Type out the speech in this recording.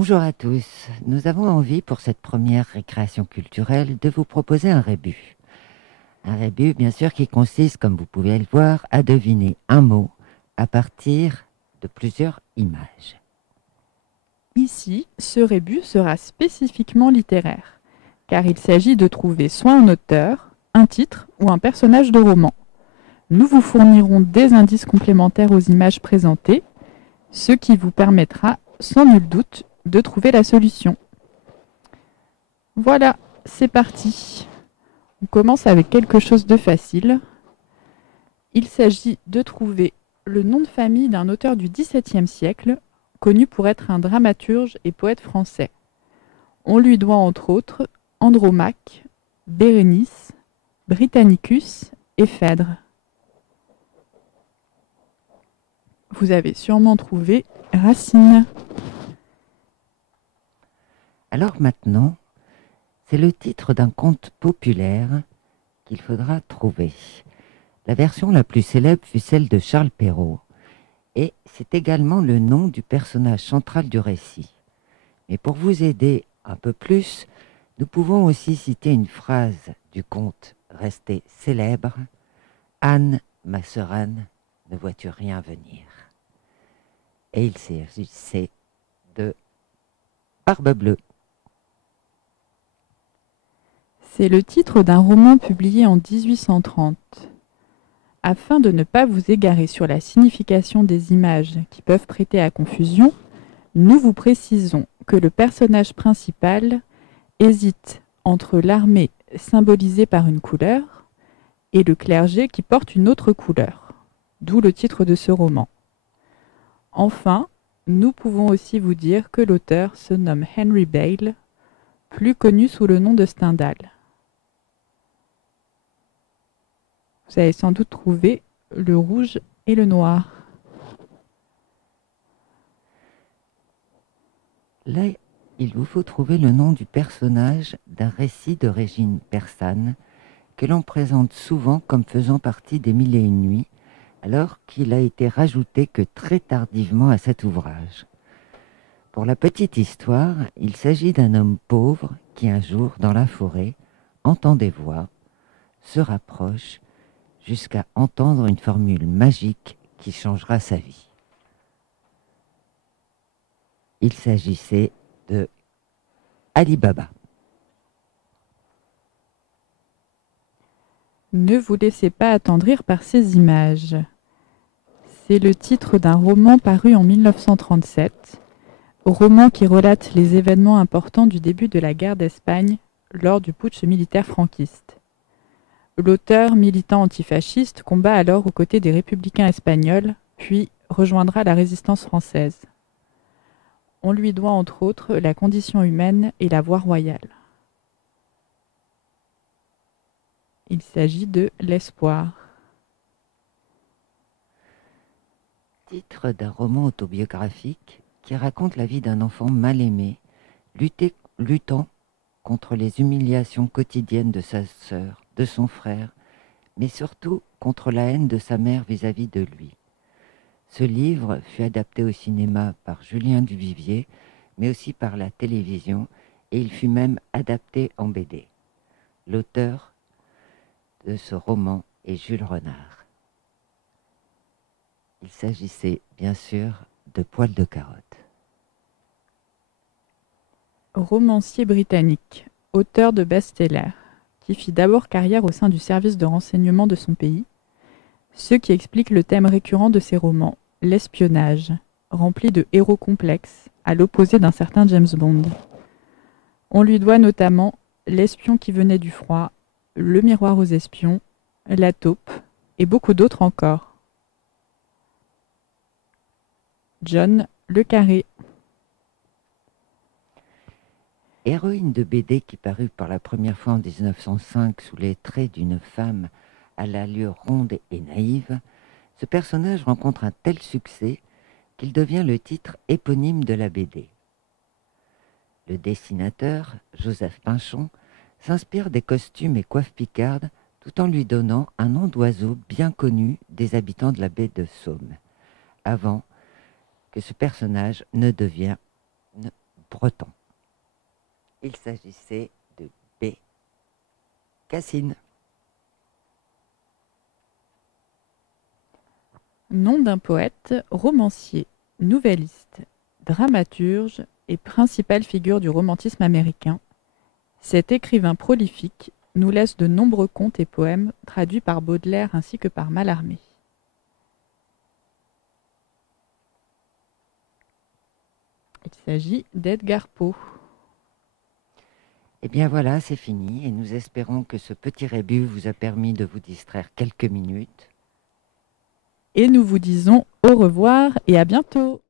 Bonjour à tous. Nous avons envie pour cette première récréation culturelle de vous proposer un rébut. Un rébut, bien sûr, qui consiste, comme vous pouvez le voir, à deviner un mot à partir de plusieurs images. Ici, ce rébus sera spécifiquement littéraire, car il s'agit de trouver soit un auteur, un titre ou un personnage de roman. Nous vous fournirons des indices complémentaires aux images présentées, ce qui vous permettra, sans nul doute, de trouver la solution. Voilà, c'est parti. On commence avec quelque chose de facile. Il s'agit de trouver le nom de famille d'un auteur du XVIIe siècle, connu pour être un dramaturge et poète français. On lui doit entre autres Andromaque, Bérénice, Britannicus et Phèdre. Vous avez sûrement trouvé Racine. Alors maintenant, c'est le titre d'un conte populaire qu'il faudra trouver. La version la plus célèbre fut celle de Charles Perrault, et c'est également le nom du personnage central du récit. Mais pour vous aider un peu plus, nous pouvons aussi citer une phrase du conte resté célèbre. « Anne, ma sœur Anne, ne vois-tu rien venir ?» Et il s'agissait de Barbe Bleue. C'est le titre d'un roman publié en 1830. Afin de ne pas vous égarer sur la signification des images qui peuvent prêter à confusion, nous vous précisons que le personnage principal hésite entre l'armée symbolisée par une couleur et le clergé qui porte une autre couleur, d'où le titre de ce roman. Enfin, nous pouvons aussi vous dire que l'auteur se nomme Henry Bale, plus connu sous le nom de Stendhal. Vous avez sans doute trouvé le rouge et le noir. Là, il vous faut trouver le nom du personnage d'un récit d'origine persane que l'on présente souvent comme faisant partie des Mille et une nuits, alors qu'il a été rajouté que très tardivement à cet ouvrage. Pour la petite histoire, il s'agit d'un homme pauvre qui un jour, dans la forêt, entend des voix, se rapproche, jusqu'à entendre une formule magique qui changera sa vie. Il s'agissait de Ali Baba. Ne vous laissez pas attendrir par ces images. C'est le titre d'un roman paru en 1937, roman qui relate les événements importants du début de la guerre d'Espagne lors du putsch militaire franquiste. L'auteur, militant antifasciste, combat alors aux côtés des républicains espagnols, puis rejoindra la résistance française. On lui doit entre autres la condition humaine et la voie royale. Il s'agit de L'espoir. Titre d'un roman autobiographique qui raconte la vie d'un enfant mal aimé, luttant contre les humiliations quotidiennes de sa sœur, de son frère, mais surtout contre la haine de sa mère vis-à-vis de lui. Ce livre fut adapté au cinéma par Julien Duvivier, mais aussi par la télévision, et il fut même adapté en BD. L'auteur de ce roman est Jules Renard. Il s'agissait bien sûr de Poil de carotte. Romancier britannique, auteur de best-sellers, qui fit d'abord carrière au sein du service de renseignement de son pays, ce qui explique le thème récurrent de ses romans, l'espionnage, rempli de héros complexes, à l'opposé d'un certain James Bond. On lui doit notamment L'espion qui venait du froid, Le miroir aux espions, La taupe et beaucoup d'autres encore. John Le Carré. Héroïne de BD qui parut pour la première fois en 1905 sous les traits d'une femme à l'allure ronde et naïve, ce personnage rencontre un tel succès qu'il devient le titre éponyme de la BD. Le dessinateur, Joseph Pinchon, s'inspire des costumes et coiffes picardes tout en lui donnant un nom d'oiseau bien connu des habitants de la baie de Somme, avant que ce personnage ne devienne breton. Il s'agissait de B. Cassine. Nom d'un poète, romancier, nouvelliste, dramaturge et principale figure du romantisme américain, cet écrivain prolifique nous laisse de nombreux contes et poèmes traduits par Baudelaire ainsi que par Mallarmé. Il s'agit d'Edgar Poe. Eh bien voilà, c'est fini et nous espérons que ce petit rébut vous a permis de vous distraire quelques minutes. Et nous vous disons au revoir et à bientôt.